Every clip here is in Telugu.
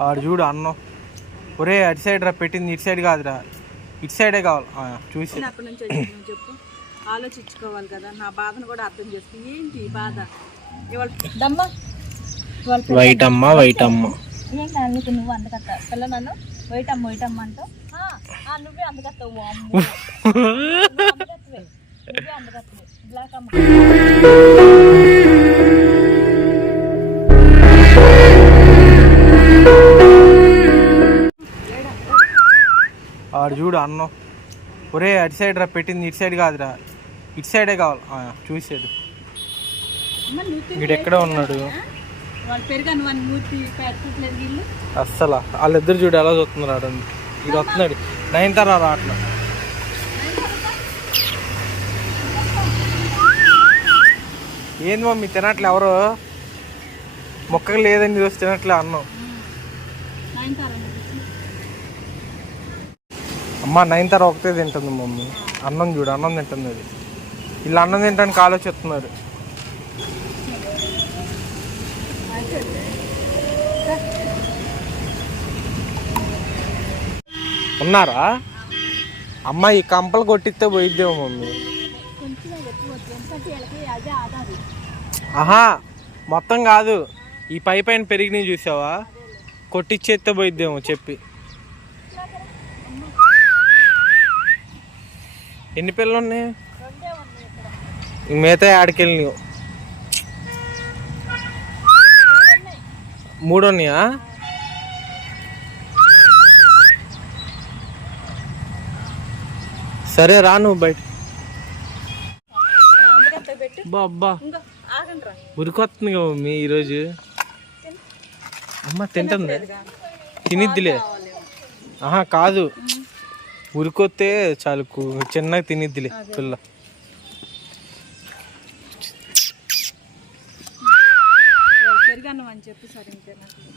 ఆడు చూడు అన్నం. ఒరే అటు సైడ్ రా పెట్టింది ఇటు సైడ్ కాదురా. ఇటు సైడే కావాలి. చూసి. నుంచి నువ్వు చెప్పు. ఆలోచించుకోవాలి కదా నా బాధను కూడా అర్థం చేసుకో. ఏంటి ఈ బాధ? ఇవాళ వైట్ అమ్మ వైట్ అమ్మ. ఏంటి అందుకు నువ్వు అందుకత్తా? పిల్ల నన్ను? వైట్ అమ్మ వైట్ అమ్మ అంటావు? ఆ, ఆ, నువ్వే అందుకత్తావు. నువ్వే అందుకత్తవే. నువ్వే అందుకత్తవే. బ్లాక్ అమ్మ. ఆడు చూడు అన్నం. ఒరే అటు సైడ్ రా పెట్టింది ఇటు సైడ్ కాదురా. ఇటు సైడే కావాలి. చూసాడు వీడు ఎక్కడే ఉన్నాడు. అస్సలు. వాళ్ళిద్దరు చూడు ఎలా చూస్తున్నారు ఆడు. ఇది వస్తున్నాడు. నైన్ తర రావట్లా ఏంది మమ్మీ తినట్లే ఎవరు? మొక్కలు లేదని చూసి తినట్లే అన్నం. అమ్మ నైన్ తర్వాత ఒకటే తింటుంది మమ్మీ. అన్నం చూడు అన్నం తింటుంది అది. వీళ్ళు అన్నం తింటానికి ఆలోచిస్తున్నారు ఉన్నారా? అమ్మ ఈ కంపలు కొట్టిస్తే పోయిద్దేమో మమ్మీ. ఆహా మొత్తం కాదు. ఈ పై పైన పెరిగినవి చూసావా? కొట్టిచ్చేస్తే పోయిద్దేమో చెప్పి. ఎన్ని పిల్లలు ఉన్నాయి? మిగతా ఆడికెళ్ళి మూడు ఉన్నాయా? సరే రా నువ్వు బయట. బాబ్బా. అబ్బా ఉరికొస్తుంది మీ మమ్మీ ఈరోజు. అమ్మ తింటుంది. తినిద్దిలే. ఆహా కాదు. ఉరికొస్తే చాలు చిన్నగా తినిద్దిలే పిల్ల.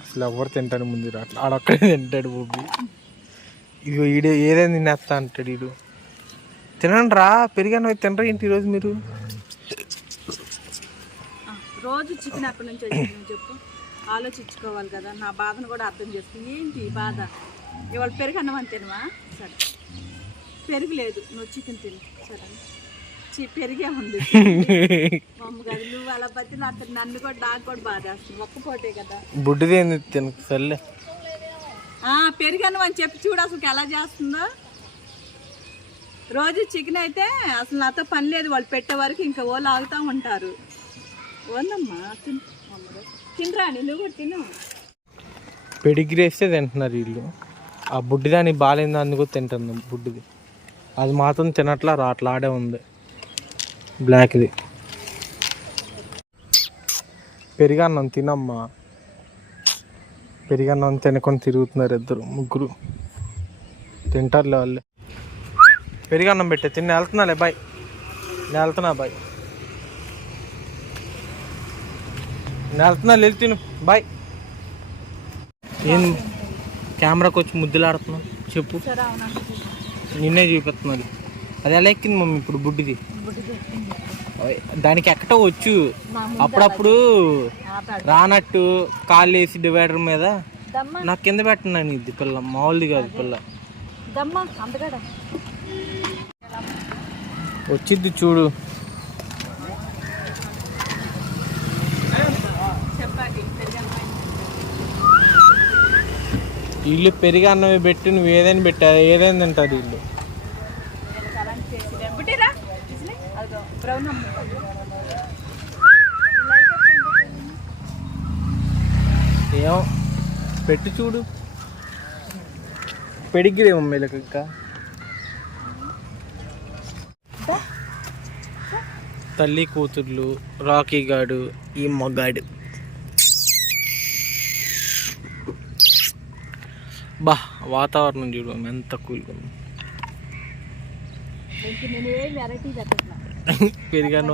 అసలు ఎవరు తింటాడు ముందు అట్లా ఆడొక్కడే తింటాడు బొబ్బి. ఇగో ఈడు ఏదైనా తినేస్తా అంటాడు ఈడు. తినండి రా. పెరిగాను తినరా ఏంటి ఈరోజు మీరు? రోజు చికెన్ అక్కడి నుంచి చెప్పు. ఆలోచించుకోవాలి కదా. నా బాధను కూడా అర్థం చేసుకో. ఏంటి బాధ? ఇవాళ పెరుగు అన్నం అని తినవా? సరే. పెరుగు లేదు నువ్వు చికెన్ తిను. సరే పెరిగే ఉంది కాదు నువ్వు అలా బతి నాకు నన్ను కూడా నాకు కూడా బాధ వేస్తుంది. ఒక్క పోటే కదా. బుడ్డిది తిన సర్లే. పెరిగాను అని చెప్పి చూడు అసలు ఎలా చేస్తుందో. రోజు చికెన్ అయితే అసలు నాతో పని లేదు. వాళ్ళు పెట్టే వరకు ఇంకా వాళ్ళు ఆగుతూ ఉంటారు. అమ్మడు. తినరా నువ్వు కూడా తిను. పెడిగ్రీ వేస్తే తింటున్నారు వీళ్ళు. ఆ బుడ్డిదాని బాగాలేంది అందుకు తింటుంది బుడ్డిది. అది మాత్రం తినట్లా రాట్లాడే ఉంది. బ్లాక్ది. పెరిగన్నం తినమ్మా. పెరిగన్నం తినకొని తిరుగుతున్నారు ఇద్దరు ముగ్గురు. తింటారులే వాళ్ళు. పెరిగన్నం పెట్టే తిని వెళ్తున్నాలే బాయ్. నేను వెళ్తున్నా బాయ్. నేను వెళ్తున్నా వెళ్ళి తిను బాయ్. ఏం? కెమెరాకి వచ్చి ముద్దులాడుతున్నావు? చెప్పు. నిన్నే చూపిస్తున్నది అది ఎలా ఎక్కింది మమ్మీ ఇప్పుడు బుడ్డిది? దానికి ఎక్కటో వచ్చు. అప్పుడప్పుడు రానట్టు కాళ్ళు వేసి డివైడర్ మీద నాకు కింద పెట్టినాను ఇది పిల్ల? మామూలుది కాదు పిల్ల. వచ్చిద్ది చూడు చెప్పాలి పెరిగాను వీళ్ళు పెరిగి అన్నవి పెట్టి నువ్వు ఏదైనా పెట్టారు ఏదైనా తింటుంది వీళ్ళు ఏం ఏమో పెట్టి చూడు. పెడిగిరే మమ్మీలకు ఇంకా. తల్లి కూతుర్లు రాకీ గాడు ఈ మగాడు. బా వాతావరణం చూడు ఎంత కూల్గా పెరిగాను.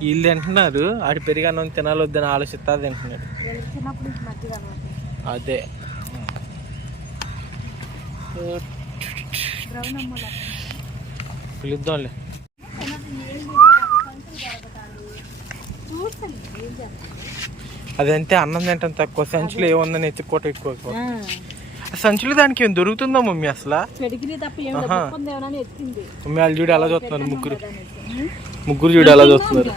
వీళ్ళు తింటున్నారు ఆడి పెరిగాను తినాలి వద్దని ఆలోచిస్తా తింటున్నాడు. అనమాట. అదే. పిలుద్దాంలే. అదంతే అన్నం తింటాం తక్కువ. సంచులు ఏముందని ఎత్తుకోవటం ఎక్కువ సంచులు దానికి ఏం దొరుకుతుందా మమ్మీ అసలు? మమ్మీ వాళ్ళు చూడు ఎలా చూస్తున్నారు ముగ్గురు. ముగ్గురు చూడు ఎలా చూస్తున్నారు.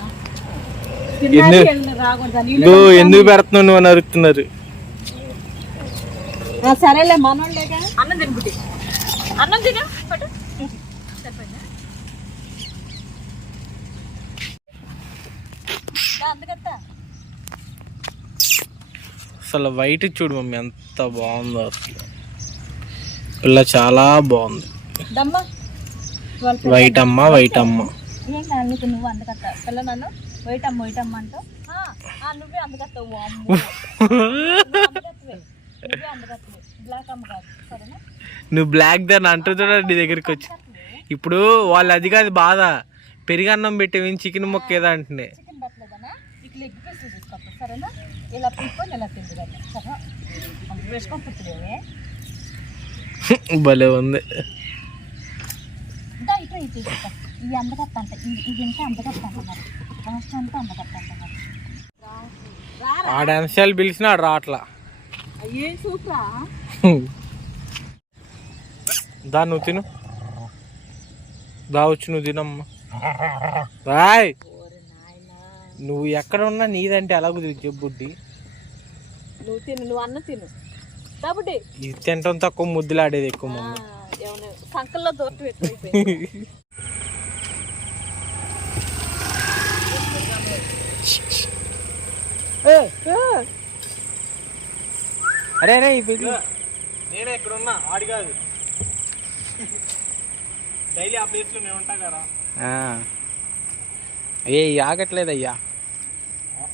ఇదో ఎందుకు పెడుతున్నావు నువ్వు అని అరుస్తున్నారు. ఆ, సరేలే మనోళ్ళేగా అన్నం తినబుట్టి అన్నం తిన పట్టు. సరిపోయిందా? దా, అందుకత్తా. అసలు వైట్ చూడు మమ్మీ ఎంత బాగుందో అసలు. పిల్ల చాలా బాగుంది. వైట్ అమ్మ వైట్ అమ్మ. నువ్వు అందుకత్తా? పిల్ల నన్ను వైట్ అమ్మ వైట్ అమ్మ అంటావు? ఆ, ఆ, నువ్వే అందుకత్తావు అమ్మ అందుకత్తవే నువ్వే అందుకత్తవే బ్లాక్ దాన్ని అంటుందా నీ దగ్గరికి వచ్చి. ఇప్పుడు వాళ్ళు అది కాదు బాధ. పెరిగన్నం పెట్టేవి చికెన్ మొక్క ఏదో అంటుండే ఇలా పీక్కొని ఇలా తింటుంది సరేనా అంత వేసుకొని పుట్టుదేవే భలే ఉంది ఇంకా ఇటు ఇటు ఇవి అందగత్త అంట ఇది ఇంకా అందగత్త అంతా అందగత్త అయ్యే సూపరా దా నువ్వు తిను దావచ్చు నువ్వు తినమ్మా బాయ్ నువ్వు ఎక్కడ ఉన్నా నీదంటే ఎలా కుదిరి చెప్పుద్ది నువ్వు తిను నువ్వు అన్న తిను. కాబట్టి ఇది తింటాం తక్కువ ముద్దులు ఆడేది ఎక్కువ మమ్మీ. ఏమైనా సంకల్లో దోట్టు ఎక్కువైపోయింది అరే అరే ఈ నేనే ఇక్కడ ఉన్నా ఆడి కాదు. డైలీ ఆ ప్లేస్లో మేము ఉంటాం కదా. అయ్యే ఆగట్లేదయ్యా. అయ్యే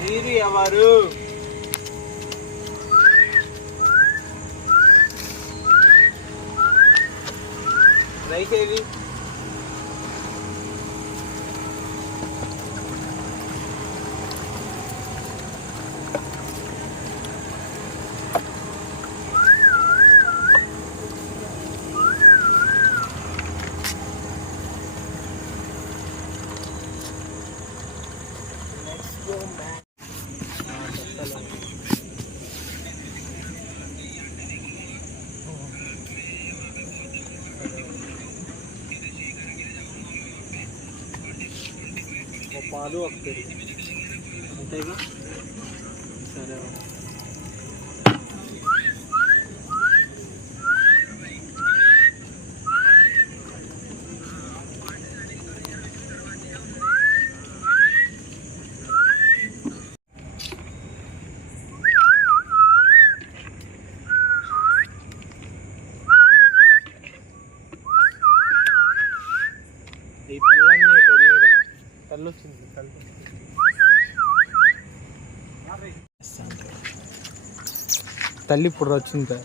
మీరు ఎవరు? రైట్ ఏది ఒక పాలు ఒక పెరుగు అంతేగా సరే ఈ పిల్లల్ని ఎటు వెళ్ళేదా తల్లి వచ్చింది తల్లి తల్లి ఇప్పుడు వచ్చింది